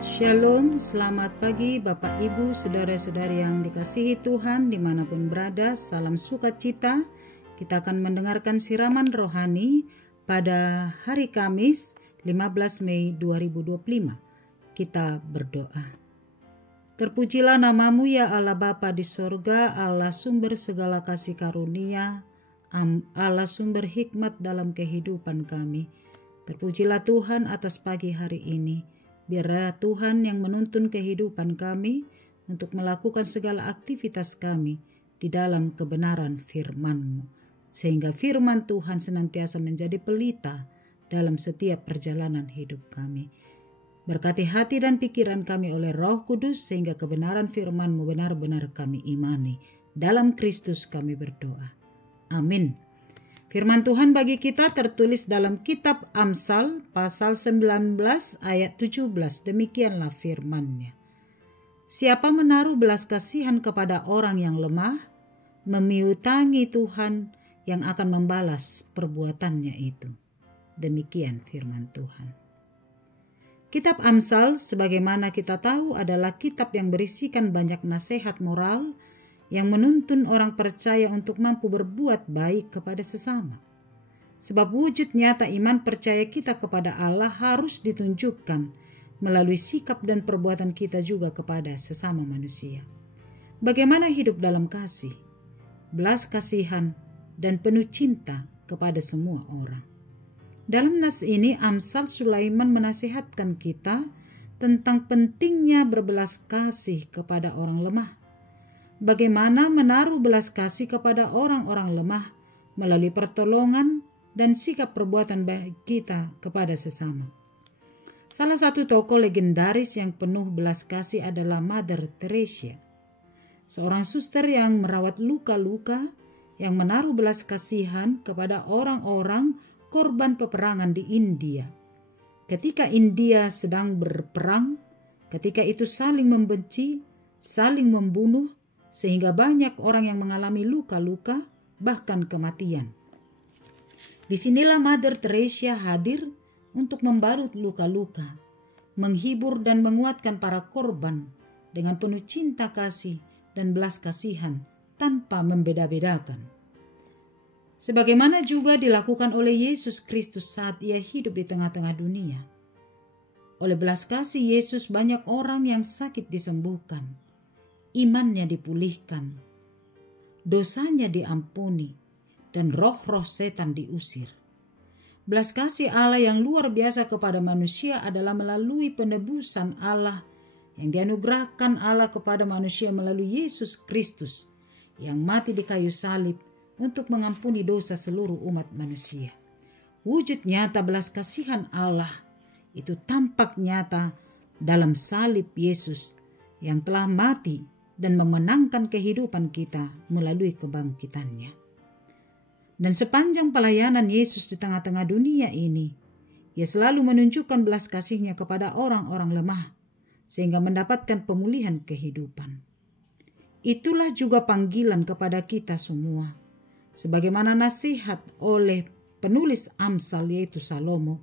Shalom, selamat pagi Bapak Ibu, Saudara-saudari yang dikasihi Tuhan dimanapun berada. Salam sukacita. Kita akan mendengarkan siraman rohani pada hari Kamis 15 Mei 2025. Kita berdoa. Terpujilah namamu ya Allah Bapa di sorga, Allah sumber segala kasih karunia, Allah sumber hikmat dalam kehidupan kami. Terpujilah Tuhan atas pagi hari ini. Biarlah Tuhan yang menuntun kehidupan kami untuk melakukan segala aktivitas kami di dalam kebenaran firman-Mu. Sehingga firman Tuhan senantiasa menjadi pelita dalam setiap perjalanan hidup kami. Berkati hati dan pikiran kami oleh Roh Kudus sehingga kebenaran firman-Mu benar-benar kami imani. Dalam Kristus kami berdoa. Amin. Firman Tuhan bagi kita tertulis dalam kitab Amsal pasal 19 ayat 17. Demikianlah firman-Nya. Siapa menaruh belas kasihan kepada orang yang lemah, memiutangi Tuhan yang akan membalas perbuatannya itu. Demikian firman Tuhan. Kitab Amsal sebagaimana kita tahu adalah kitab yang berisikan banyak nasihat moral yang menuntun orang percaya untuk mampu berbuat baik kepada sesama. Sebab wujud nyata iman percaya kita kepada Allah harus ditunjukkan melalui sikap dan perbuatan kita juga kepada sesama manusia. Bagaimana hidup dalam kasih, belas kasihan, dan penuh cinta kepada semua orang. Dalam nas ini Amsal Sulaiman menasihatkan kita tentang pentingnya berbelas kasih kepada orang lemah. Bagaimana menaruh belas kasih kepada orang-orang lemah melalui pertolongan dan sikap perbuatan baik kita kepada sesama. Salah satu tokoh legendaris yang penuh belas kasih adalah Mother Teresa, seorang suster yang merawat luka-luka, yang menaruh belas kasihan kepada orang-orang korban peperangan di India. Ketika India sedang berperang, ketika itu saling membenci, saling membunuh, sehingga banyak orang yang mengalami luka-luka, bahkan kematian. Disinilah Mother Teresa hadir untuk membalut luka-luka, menghibur dan menguatkan para korban dengan penuh cinta kasih dan belas kasihan tanpa membeda-bedakan. Sebagaimana juga dilakukan oleh Yesus Kristus saat ia hidup di tengah-tengah dunia. Oleh belas kasih Yesus banyak orang yang sakit disembuhkan. Imannya dipulihkan, dosanya diampuni, dan roh-roh setan diusir. Belas kasih Allah yang luar biasa kepada manusia adalah melalui penebusan Allah yang dianugerahkan Allah kepada manusia melalui Yesus Kristus yang mati di kayu salib untuk mengampuni dosa seluruh umat manusia. Wujud nyata belas kasihan Allah itu tampak nyata dalam salib Yesus yang telah mati dan memenangkan kehidupan kita melalui kebangkitannya. Dan sepanjang pelayanan Yesus di tengah-tengah dunia ini, Ia selalu menunjukkan belas kasih-Nya kepada orang-orang lemah, sehingga mendapatkan pemulihan kehidupan. Itulah juga panggilan kepada kita semua, sebagaimana nasihat oleh penulis Amsal yaitu Salomo,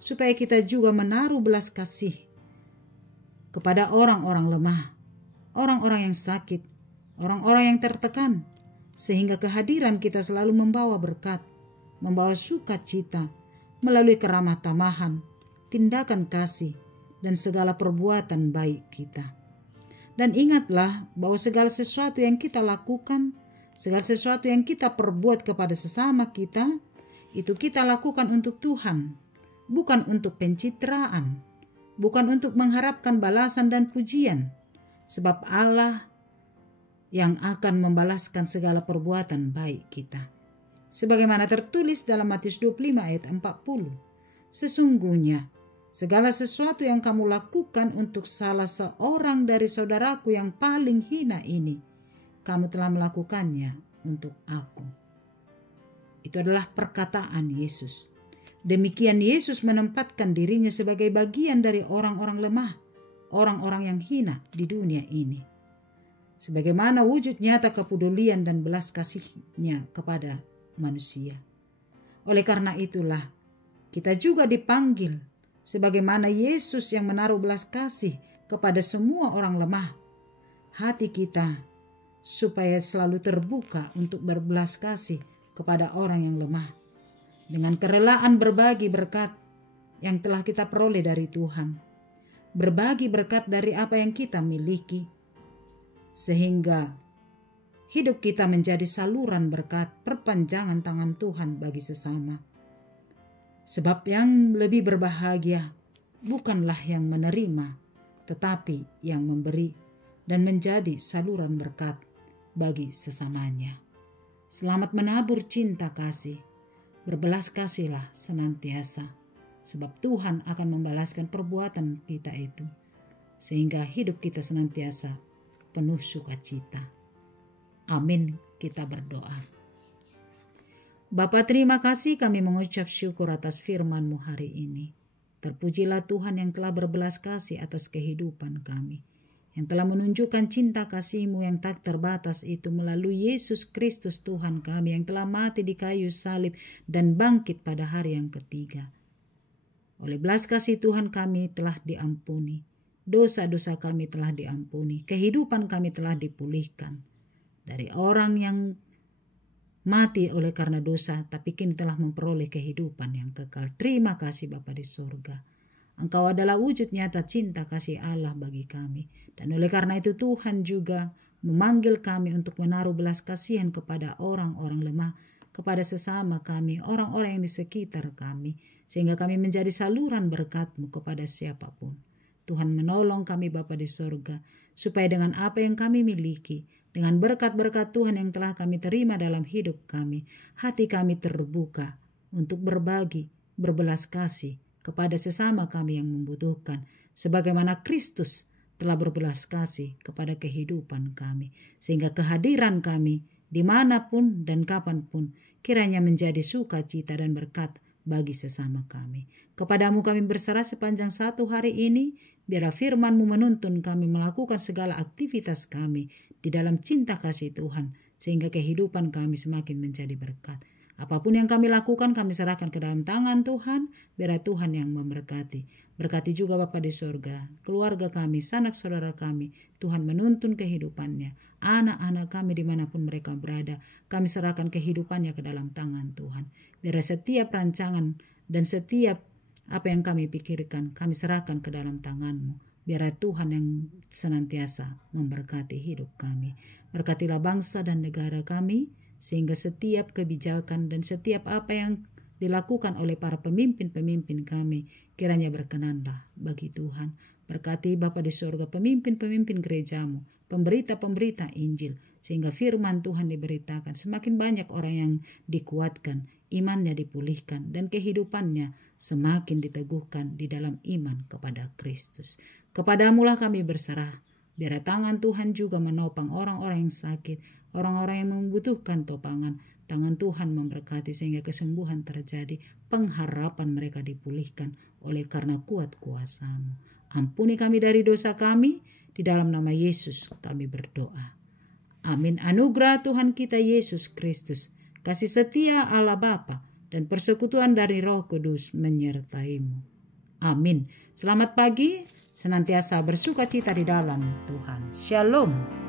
supaya kita juga menaruh belas kasih kepada orang-orang lemah, orang-orang yang sakit, orang-orang yang tertekan, sehingga kehadiran kita selalu membawa berkat, membawa sukacita, melalui keramah tamahan, tindakan kasih, dan segala perbuatan baik kita. Dan ingatlah bahwa segala sesuatu yang kita lakukan, segala sesuatu yang kita perbuat kepada sesama kita, itu kita lakukan untuk Tuhan, bukan untuk pencitraan, bukan untuk mengharapkan balasan dan pujian, sebab Allah yang akan membalaskan segala perbuatan baik kita. Sebagaimana tertulis dalam Matius 25 ayat 40. Sesungguhnya segala sesuatu yang kamu lakukan untuk salah seorang dari saudaraku yang paling hina ini, kamu telah melakukannya untuk aku. Itu adalah perkataan Yesus. Demikian Yesus menempatkan dirinya sebagai bagian dari orang-orang lemah, orang-orang yang hina di dunia ini. Sebagaimana wujud nyata kepedulian dan belas kasih-Nya kepada manusia. Oleh karena itulah, kita juga dipanggil sebagaimana Yesus yang menaruh belas kasih kepada semua orang lemah. Hati kita supaya selalu terbuka untuk berbelas kasih kepada orang yang lemah, dengan kerelaan berbagi berkat yang telah kita peroleh dari Tuhan, berbagi berkat dari apa yang kita miliki, sehingga hidup kita menjadi saluran berkat perpanjangan tangan Tuhan bagi sesama. Sebab yang lebih berbahagia bukanlah yang menerima, tetapi yang memberi dan menjadi saluran berkat bagi sesamanya. Selamat menabur cinta kasih, berbelas kasihlah senantiasa, sebab Tuhan akan membalaskan perbuatan kita itu, sehingga hidup kita senantiasa penuh sukacita. Amin, kita berdoa. Bapa, terima kasih, kami mengucap syukur atas firman-Mu hari ini. Terpujilah Tuhan yang telah berbelas kasih atas kehidupan kami, yang telah menunjukkan cinta kasih-Mu yang tak terbatas itu melalui Yesus Kristus Tuhan kami, yang telah mati di kayu salib dan bangkit pada hari yang ketiga. Oleh belas kasih Tuhan kami telah diampuni, dosa-dosa kami telah diampuni, kehidupan kami telah dipulihkan. Dari orang yang mati oleh karena dosa, tapi kini telah memperoleh kehidupan yang kekal. Terima kasih Bapa di sorga. Engkau adalah wujud nyata cinta kasih Allah bagi kami. Dan oleh karena itu Tuhan juga memanggil kami untuk menaruh belas kasihan kepada orang-orang lemah, kepada sesama kami, orang-orang yang di sekitar kami, sehingga kami menjadi saluran berkat-Mu kepada siapapun. Tuhan menolong kami Bapa di sorga, supaya dengan apa yang kami miliki, dengan berkat-berkat Tuhan yang telah kami terima dalam hidup kami, hati kami terbuka untuk berbagi, berbelas kasih kepada sesama kami yang membutuhkan, sebagaimana Kristus telah berbelas kasih kepada kehidupan kami, sehingga kehadiran kami dimanapun dan kapanpun kiranya menjadi sukacita dan berkat bagi sesama kami. Kepadamu kami berserah sepanjang satu hari ini, biarlah firman-Mu menuntun kami melakukan segala aktivitas kami di dalam cinta kasih Tuhan, sehingga kehidupan kami semakin menjadi berkat. Apapun yang kami lakukan kami serahkan ke dalam tangan Tuhan, biarlah Tuhan yang memberkati. Berkati juga Bapa di sorga, keluarga kami, sanak saudara kami, Tuhan menuntun kehidupannya. Anak-anak kami dimanapun mereka berada, kami serahkan kehidupannya ke dalam tangan Tuhan. Biarlah setiap rancangan dan setiap apa yang kami pikirkan, kami serahkan ke dalam tangan-Mu. Biarlah Tuhan yang senantiasa memberkati hidup kami. Berkatilah bangsa dan negara kami, sehingga setiap kebijakan dan setiap apa yang dilakukan oleh para pemimpin-pemimpin kami, kiranya berkenanlah bagi Tuhan. Berkati Bapa di sorga pemimpin-pemimpin gereja-Mu, pemberita-pemberita Injil, sehingga firman Tuhan diberitakan, semakin banyak orang yang dikuatkan, imannya dipulihkan, dan kehidupannya semakin diteguhkan di dalam iman kepada Kristus. Kepadamu-lah kami berserah, biar tangan Tuhan juga menopang orang-orang yang sakit, orang-orang yang membutuhkan topangan. Tangan Tuhan memberkati sehingga kesembuhan terjadi, pengharapan mereka dipulihkan oleh karena kuat kuasa-Mu. Ampuni kami dari dosa kami, di dalam nama Yesus kami berdoa. Amin. Anugerah Tuhan kita Yesus Kristus, kasih setia Allah Bapa, dan persekutuan dari Roh Kudus menyertai-Mu. Amin. Selamat pagi, senantiasa bersukacita di dalam Tuhan. Shalom.